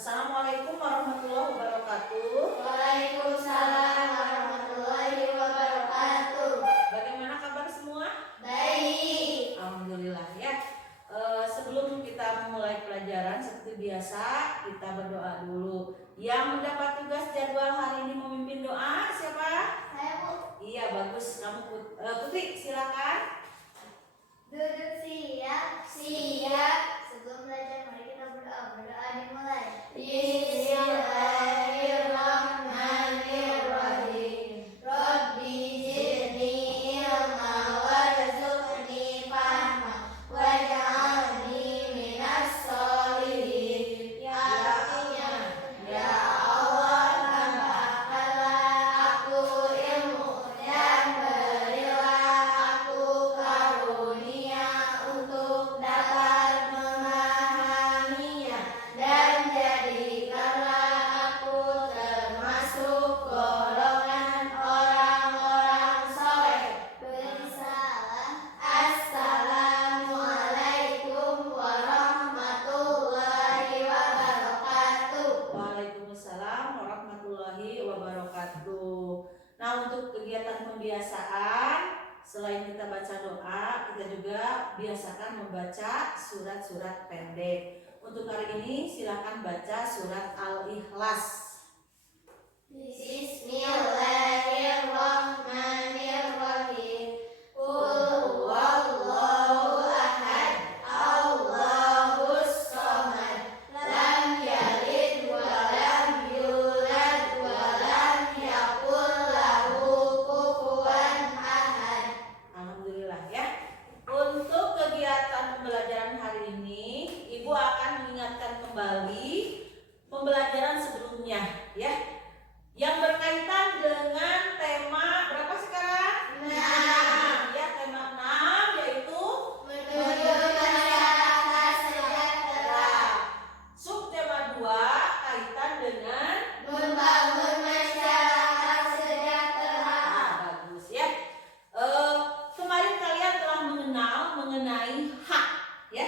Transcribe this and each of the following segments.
Assalamualaikum warahmatullahi wabarakatuh. Waalaikumsalam warahmatullahi wabarakatuh. Bagaimana kabar semua? Baik. Alhamdulillah ya. Sebelum kita memulai pelajaran seperti biasa, kita berdoa dulu. Yang mendapat tugas jadwal hari ini memimpin doa siapa? Saya Bu. Iya, bagus. Kamu Putri, silakan. Duduk siap. Siap. Sebelum belajar mari kita berdoa. Berdoa dimulai. Bismillahirrahmanirrahim. Rabbi zidni ilma warzuqni fahma waj'alni minas sholihin. Artinya, ya Allah, tambahkanlah aku ilmu dan berilah aku karunia untuk dapat memahaminya, dan jadikanlah aku termasuk golongan orang-orang soleh. Bersalam. Assalamualaikum warahmatullahi wabarakatuh. Waalaikumsalam warahmatullahi wabarakatuh. Nah, untuk kegiatan pembiasaan, selain kita baca doa, kita juga biasakan membaca surat-surat pendek. Untuk hari ini silakan baca surat Al-Ikhlas. Bismillahirrahmanirrahim. Qul huwallahu ahad, Allahus samad, lam yalid wa lam yulad wa lam yakul lahu kufuwan ahad. Alhamdulillah ya. Untuk kegiatan pembelajaran hari ini, Ibu akan mengingatkan kembali pembelajaran sebelumnya ya, yang berkaitan dengan tema berapa sekarang? 6. Ya, tema 6 yaitu Menuju masyarakat sejahtera. subtema 2 kaitan dengan Membangun masyarakat sejahtera. bagus ya. Kemarin kalian telah mengenal mengenai hak ya.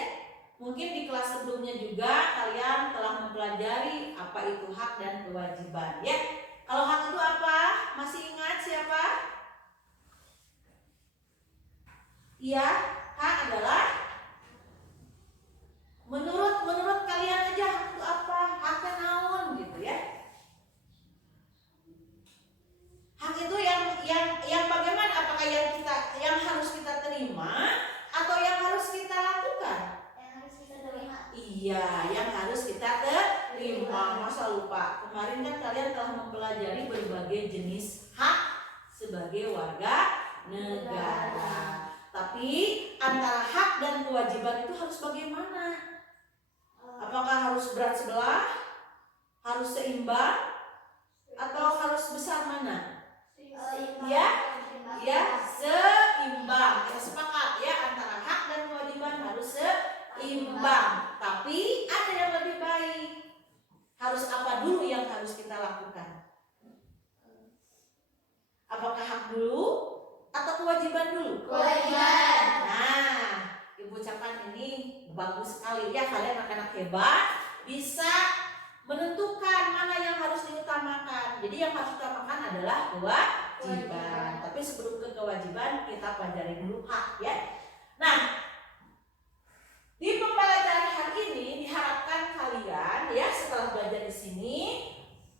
Mungkin di kelas sebelumnya juga kalian telah mempelajari apa itu hak dan kewajiban ya. Kalau hak itu apa? Masih ingat siapa? Iya, hak adalah menurut kalian aja hak itu apa? Hak naon gitu ya. Hak itu yang bagaimana? Apakah yang harus kita terima atau yang harus kita lakukan? Yang harus kita terima. Iya, yang harus kita terima. Masa lupa? Kemarin kan kalian telah mempelajari berbagai jenis hak sebagai warga negara. Tapi antara hak dan kewajiban itu harus bagaimana? Apakah harus berat sebelah? Harus seimbang? Atau harus besar mana? Ya, seimbang. Kita sepakat ya, antara hak dan kewajiban harus seimbang. Tapi ada yang lebih baik. Harus apa dulu yang harus kita lakukan? Apakah hak dulu atau kewajiban dulu? Kewajiban. Nah, Ibu ucapkan ini bagus sekali ya, kalian anak-anak hebat bisa menentukan mana yang harus diutamakan. Jadi yang harus diutamakan adalah kewajiban. Tapi sebelum ke kewajiban kita pelajari dulu hak ya. Nah, di pembelajaran hari ini diharapkan kalian ya setelah belajar di sini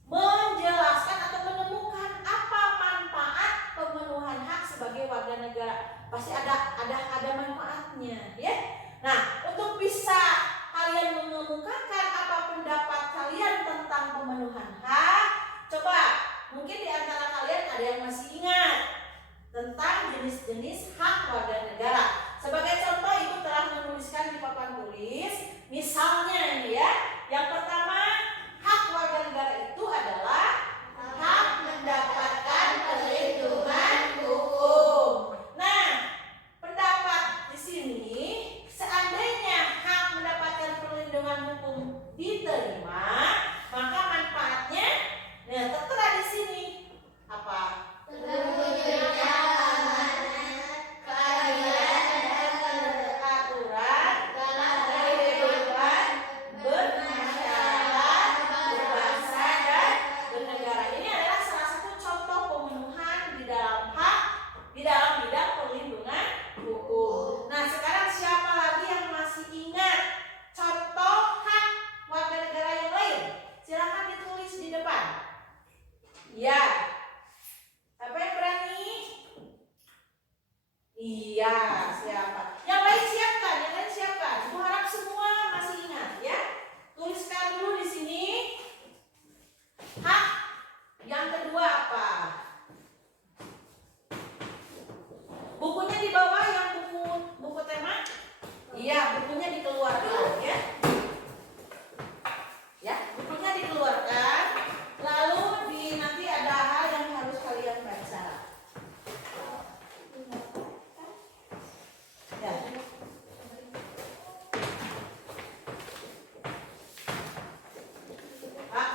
menjelaskan atau menemukan apa manfaat pemenuhan hak sebagai warga negara. Pasti ada manfaatnya ya. Nah, untuk bisa kalian mengemukakan apa pendapat kalian tentang pemenuhan hak, coba mungkin di antara kalian ada yang masih ingat tentang jenis-jenis hak warga negara. Sebagai contoh, Ibu telah menuliskan di papan tulis. Misalnya ini ya, yang pertama, hak warga negara itu adalah hak mendapatkan perlindungan hukum. Nah, pendapat di sini, seandainya hak mendapatkan perlindungan hukum diterima, maka manfaatnya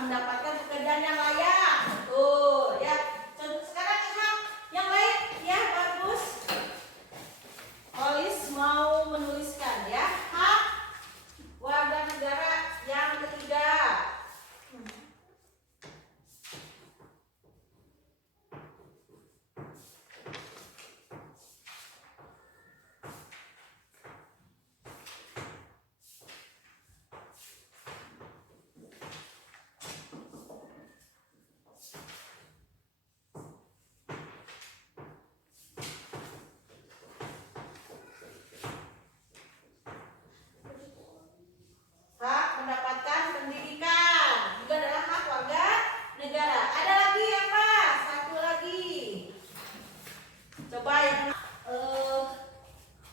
mendapatkan pekerjaan yang layak. Betul ya. Sekarang hak yang lain ya, bagus. Olis mau menuliskan ya, hak warga negara yang ketiga. Hak mendapatkan pendidikan juga adalah hak warga negara. Ada lagi apa? Satu lagi. Coba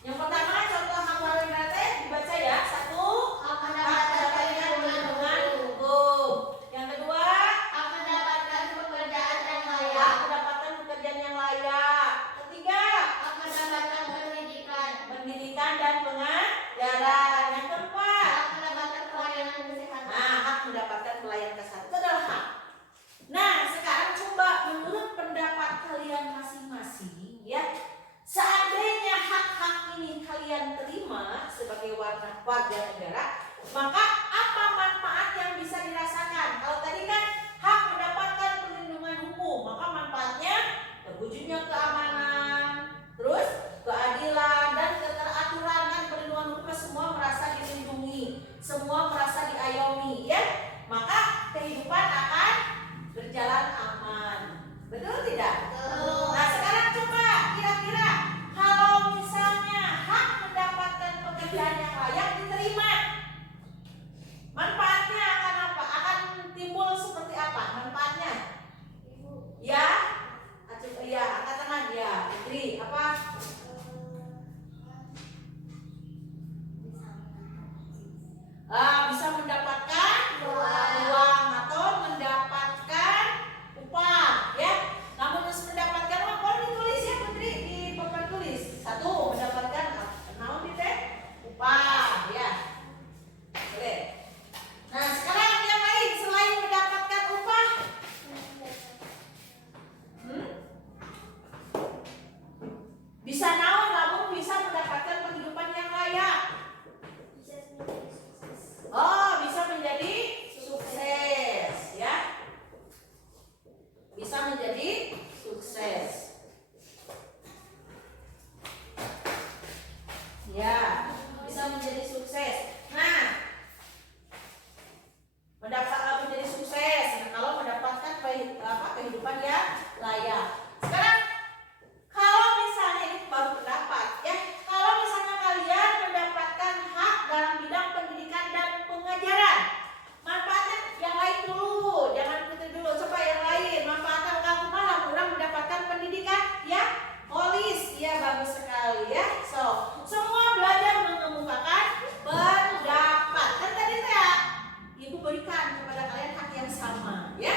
yang pertama contoh hak warga negara teh dibaca ya. Satu, Hak hak mendapatkan mendapatkan perlindungan perlindungan hukum. hukum. Yang kedua, Hak mendapatkan pekerjaan yang hak layak. mendapatkan pekerjaan yang layak. Ketiga, Hak mendapatkan pendidikan. pendidikan dan pengajaran. Yang keempat, Hak mendapatkan pelayanan kesehatan. nah, hak mendapatkan pelayanan kesehatan itu adalah hak. Nah, sekarang coba menurut pendapat kalian masing-masing ya, seandainya hak-hak ini kalian terima sebagai warga negara, maka apa manfaat yang bisa dirasakan? Kalau tadi kan hak mendapatkan perlindungan hukum, maka manfaatnya terwujudnya keamanan, terus keadilan dan keteraturan, kan perlindungan hukum semua merasa dilindungi, semua merasa diayomi ya, maka kehidupan akan berjalan aman. Betul tidak? Nah, sekarang coba kira-kira kalau misalnya hak mendapatkan pekerjaan yang layak diterima, manfaatnya akan apa? Akan timbul seperti apa manfaatnya? Ya, ya, angkat tangan ya, Putri. Apa? Bisa mendapatkan uang atau mendapatkan upah ya. Namun harus mendapatkan uang, kalau ditulis ya Putri di papan tulis. Satu, mendapatkan naon teh upah ya. Boleh. Nah, sekarang yang lain selain mendapatkan upah, bisa naon, namun bisa mendapatkan penghidupan yang layak. Oh, bisa menjadi sukses ya. Bisa menjadi sukses. Ya, bisa menjadi sukses. Nah, menjadi sukses. Nah, kalau mendapatkan kehidupan yang layak. Sekarang kalau misalnya ini baru pendapat ya, kalau misalnya kalian mendapatkan hak dalam bidang pendidikan dan pengajaran, manfaatnya yang lain dulu, jangan ikutin dulu. Coba yang lain, manfaatnya kamu malah kurang mendapatkan pendidikan ya, polis ya, bagus sekali ya. So, semua belajar mengemukakan pendapat. Kan tadi saya ibu berikan kepada kalian hak yang sama ya.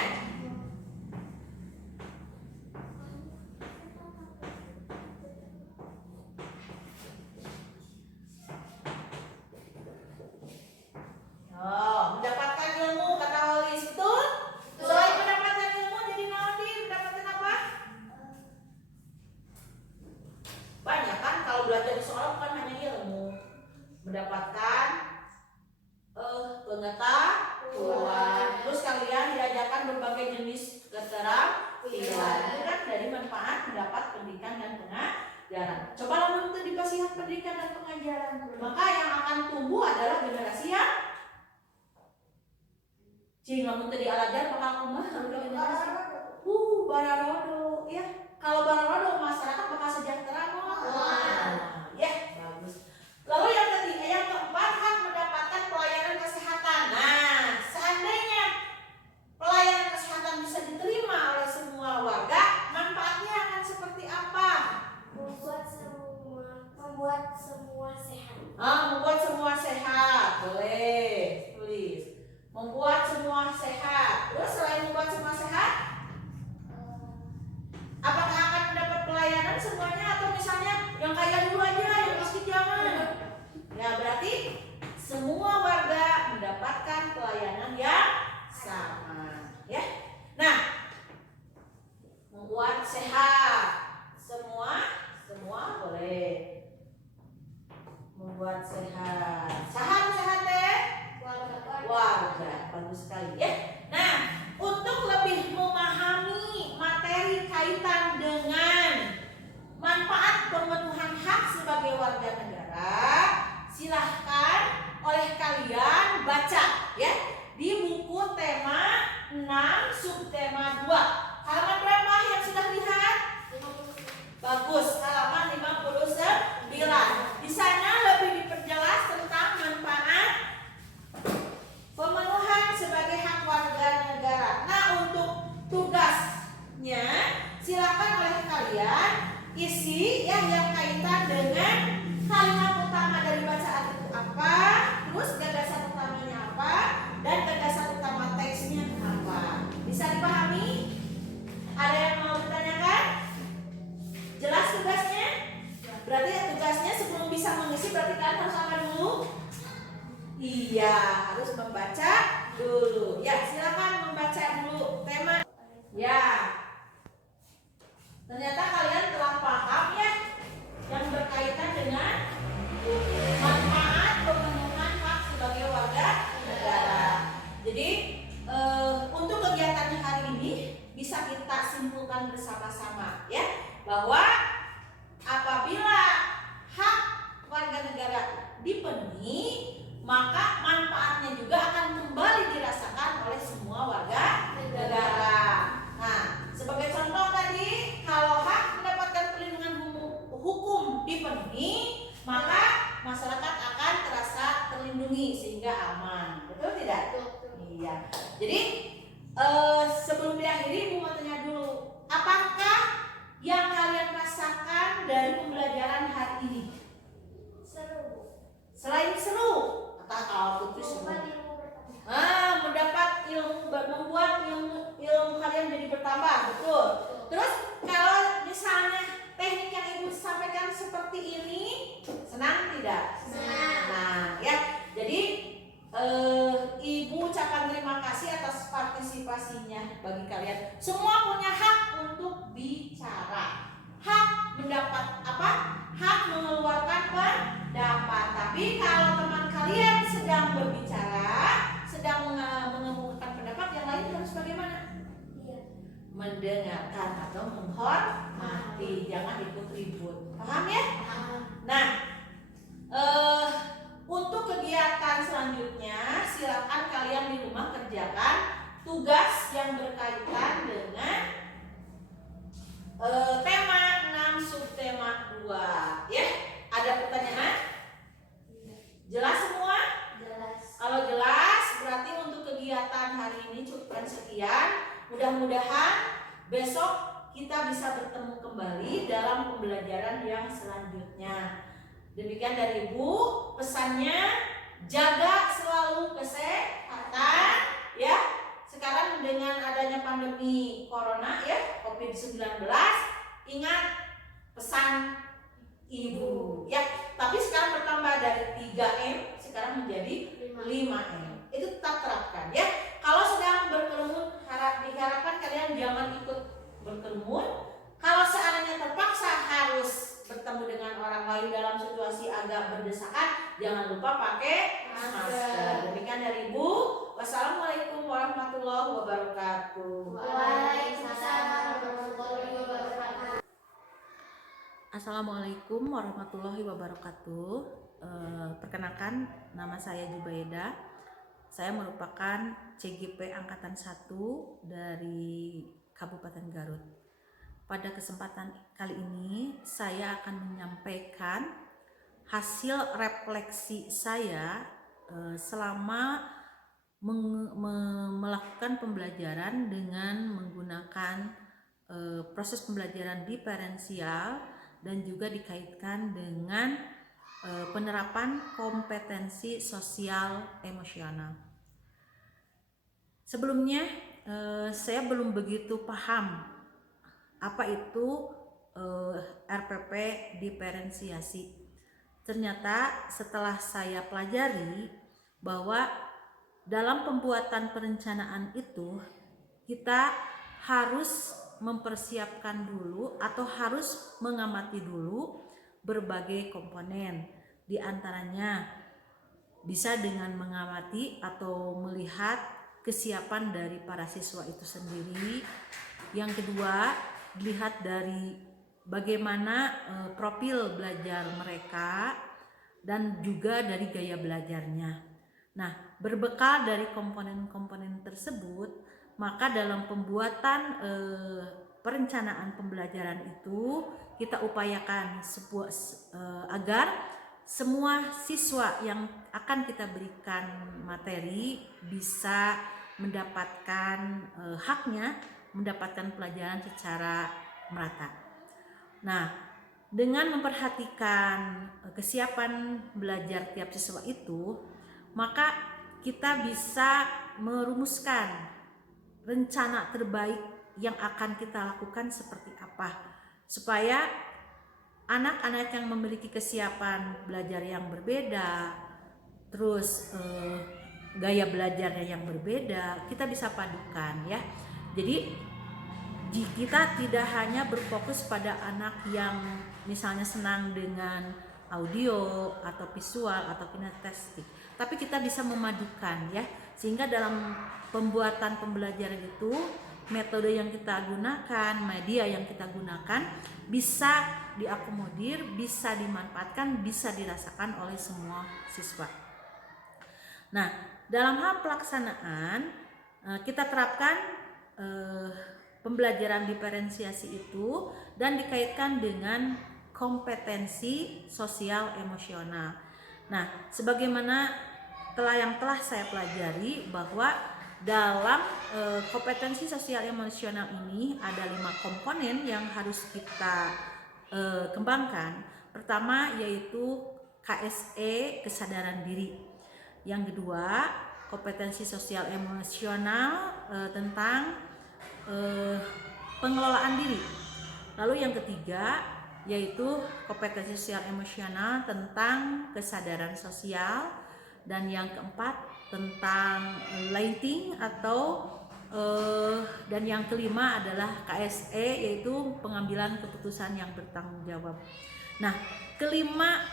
Oh, mendapatkan ilmu kata Holis, betul? Selain mendapatkan ilmu jadi naon, mendapatkan apa? Banyak kan, kalau belajar di sekolah bukan hanya ilmu, mendapatkan pengetahuan. Terus kalian diajarkan berbagai jenis keterampilan. Itu kan dari manfaat mendapat pendidikan dan pengajaran. Coba lamun itu dikasih hak pendidikan dan pengajaran, maka yang akan tumbuh adalah generasi yang cing, lamun tadi alajar bakal kumaha generasi. Bararodo ya. Kalau bararodo masyarakat bakal sejahtera kok. Ya, bagus. Lalu yang ketiga, yang keempat, hak mendapatkan pelayanan kesehatan. Nah, seandainya pelayanan kesehatan bisa diterima oleh semua warga, manfaatnya akan seperti apa? Membuat semua sehat. Membuat semua sehat. Boleh tulis. Membuat semua sehat. Terus selain membuat semua sehat, apakah akan mendapat pelayanan semuanya atau misalnya yang kaya dulu aja, yang miskin jangan? Ya, berarti semua warga mendapatkan pelayanan yang sama. bagus sekali ya. Nah, untuk lebih memahami materi kaitan dengan manfaat pemenuhan hak sebagai warga negara, silahkan oleh kalian baca ya di buku tema 6 subtema 2. Halaman berapa yang sudah lihat? Bagus, halaman 59. Di sana lebih diperjelas tentang manfaat pemenuhan sebagai hak warga negara. Nah, untuk tugasnya silakan oleh kalian isi ya yang kaitan dengan kalimat utama dari bacaan itu apa, terus gagasan utamanya apa, dan gagasan utama teksnya apa. Bisa dipahami? Ada yang mau ditanyakan? Jelas tugasnya? Berarti tugasnya sebelum bisa mengisi berarti kalian harus apa dulu? Iya, harus membaca dulu. Ya, silakan membaca dulu tema. Ya. Ternyata kalian telah paham ya yang berkaitan dengan manfaat pemenuhan hak sebagai warga negara. Jadi untuk kegiatan hari ini bisa kita simpulkan bersama-sama ya bahwa apabila hak warga negara dipenuhi, maka manfaatnya juga akan kembali dirasakan oleh semua warga negara. Nah, sebagai contoh tadi, kalau hak mendapatkan perlindungan hukum dipenuhi, maka masyarakat akan terasa terlindungi sehingga aman. Betul tidak? Iya. Jadi sebelum diakhiri, Ibu mau tanya dulu, apakah yang kalian rasakan dari pembelajaran hari ini? Seru. Selain seru, kata kalau Putri seru. Mendapat ilmu, membuat ilmu kalian jadi bertambah, betul. Terus kalau misalnya teknik yang Ibu sampaikan seperti ini, senang tidak? Senang. Nah, ya. Jadi Ibu ucapkan terima kasih atas partisipasinya bagi kalian. Semua punya hak untuk bicara. Hak mendapat apa? Hak mengeluarkan pendapat. Tapi kalau teman kalian sedang berbicara, sedang mengemukakan pendapat, yang lain harus bagaimana? Iya. Mendengarkan atau menghormati, jangan ikut ribut. Paham ya? Nah, untuk kegiatan selanjutnya silakan kalian di rumah kerjakan tugas yang berkaitan dengan tema 6 subtema 2 ya. Ada pertanyaan? Jelas semua? Jelas. Kalau jelas berarti untuk kegiatan hari ini cukupkan sekian. Mudah-mudahan besok kita bisa bertemu kembali dalam pembelajaran yang selanjutnya. Demikian dari Ibu, pesannya jaga selalu kesehatan ya. Sekarang dengan adanya pandemi corona ya, COVID-19, ingat pesan Ibu ya. Tapi sekarang bertambah dari 3M sekarang menjadi 5M. Itu tetap terapkan ya. Kalau sedang berkerumun, diharapkan kalian jangan ikut berkerumun. Kalau seandainya terpaksa harus bertemu dengan orang lain dalam situasi agak berdesakan, jangan lupa pakai masker. Demikian dari Ibu. Wassalamualaikum warahmatullahi wabarakatuh. Waalaikumsalam warahmatullahi wabarakatuh. Assalamualaikum warahmatullahi wabarakatuh. Perkenalkan, nama saya Jubaida. Saya merupakan CGP Angkatan 1 dari Kabupaten Garut. Pada kesempatan kali ini saya akan menyampaikan hasil refleksi saya selama melakukan pembelajaran dengan menggunakan proses pembelajaran diferensial dan juga dikaitkan dengan penerapan kompetensi sosial emosional. Sebelumnya saya belum begitu paham apa itu RPP diferensiasi. Ternyata setelah saya pelajari bahwa dalam pembuatan perencanaan itu kita harus mempersiapkan dulu atau harus mengamati dulu berbagai komponen. Di antaranya bisa dengan mengamati atau melihat kesiapan dari para siswa itu sendiri. Yang kedua, dilihat dari bagaimana profil belajar mereka dan juga dari gaya belajarnya. Nah, berbekal dari komponen-komponen tersebut, maka dalam pembuatan perencanaan pembelajaran itu kita upayakan agar semua siswa yang akan kita berikan materi bisa mendapatkan haknya, mendapatkan pelajaran secara merata. Nah, dengan memperhatikan kesiapan belajar tiap siswa itu, maka kita bisa merumuskan rencana terbaik yang akan kita lakukan seperti apa, supaya anak-anak yang memiliki kesiapan belajar yang berbeda, terus gaya belajarnya yang berbeda, kita bisa padukan ya. Jadi kita tidak hanya berfokus pada anak yang misalnya senang dengan audio atau visual atau kinestetik, tapi kita bisa memadukan ya, sehingga dalam pembuatan pembelajaran itu metode yang kita gunakan, media yang kita gunakan bisa diakomodir, bisa dimanfaatkan, bisa dirasakan oleh semua siswa. Nah, dalam hal pelaksanaan kita terapkan pembelajaran diferensiasi itu dan dikaitkan dengan kompetensi sosial emosional. Nah, sebagaimana yang telah saya pelajari bahwa dalam kompetensi sosial emosional ini ada 5 komponen yang harus kita kembangkan. Pertama yaitu KSE, kesadaran diri. Yang kedua, kompetensi sosial emosional tentang pengelolaan diri. Lalu yang ketiga yaitu kompetensi sosial emosional tentang kesadaran sosial, dan yang keempat tentang lighting atau dan yang kelima adalah KSE yaitu pengambilan keputusan yang bertanggung jawab. Nah, kelima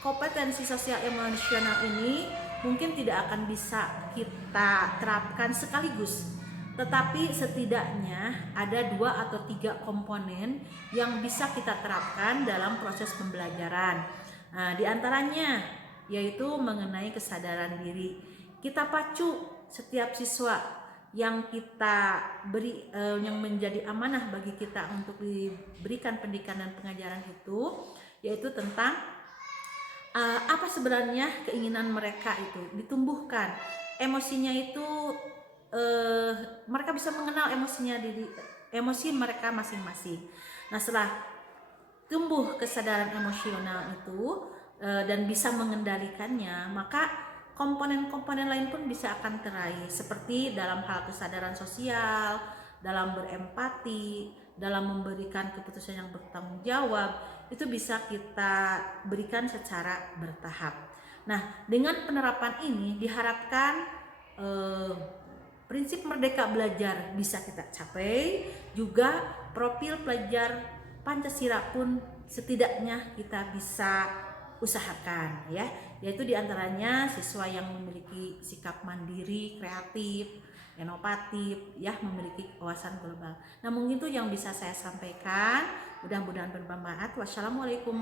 kompetensi sosial emosional ini mungkin tidak akan bisa kita terapkan sekaligus, tetapi setidaknya ada 2 atau 3 komponen yang bisa kita terapkan dalam proses pembelajaran. Nah, di antaranya yaitu mengenai kesadaran diri. Kita pacu setiap siswa yang kita beri yang menjadi amanah bagi kita untuk diberikan pendidikan dan pengajaran itu, yaitu tentang apa sebenarnya keinginan mereka itu ditumbuhkan. Emosinya itu mereka bisa mengenal emosi mereka masing-masing. Nah, setelah tumbuh kesadaran emosional itu dan bisa mengendalikannya, maka komponen-komponen lain pun bisa akan teraih, seperti dalam hal kesadaran sosial, dalam berempati, dalam memberikan keputusan yang bertanggung jawab, itu bisa kita berikan secara bertahap. Nah, dengan penerapan ini diharapkan prinsip merdeka belajar bisa kita capai, juga profil pelajar Pancasila pun setidaknya kita bisa usahakan ya, yaitu diantaranya siswa yang memiliki sikap mandiri, kreatif, inovatif ya, memiliki wawasan global. Nah, mungkin itu yang bisa saya sampaikan, mudah-mudahan bermanfaat. Wassalamualaikum.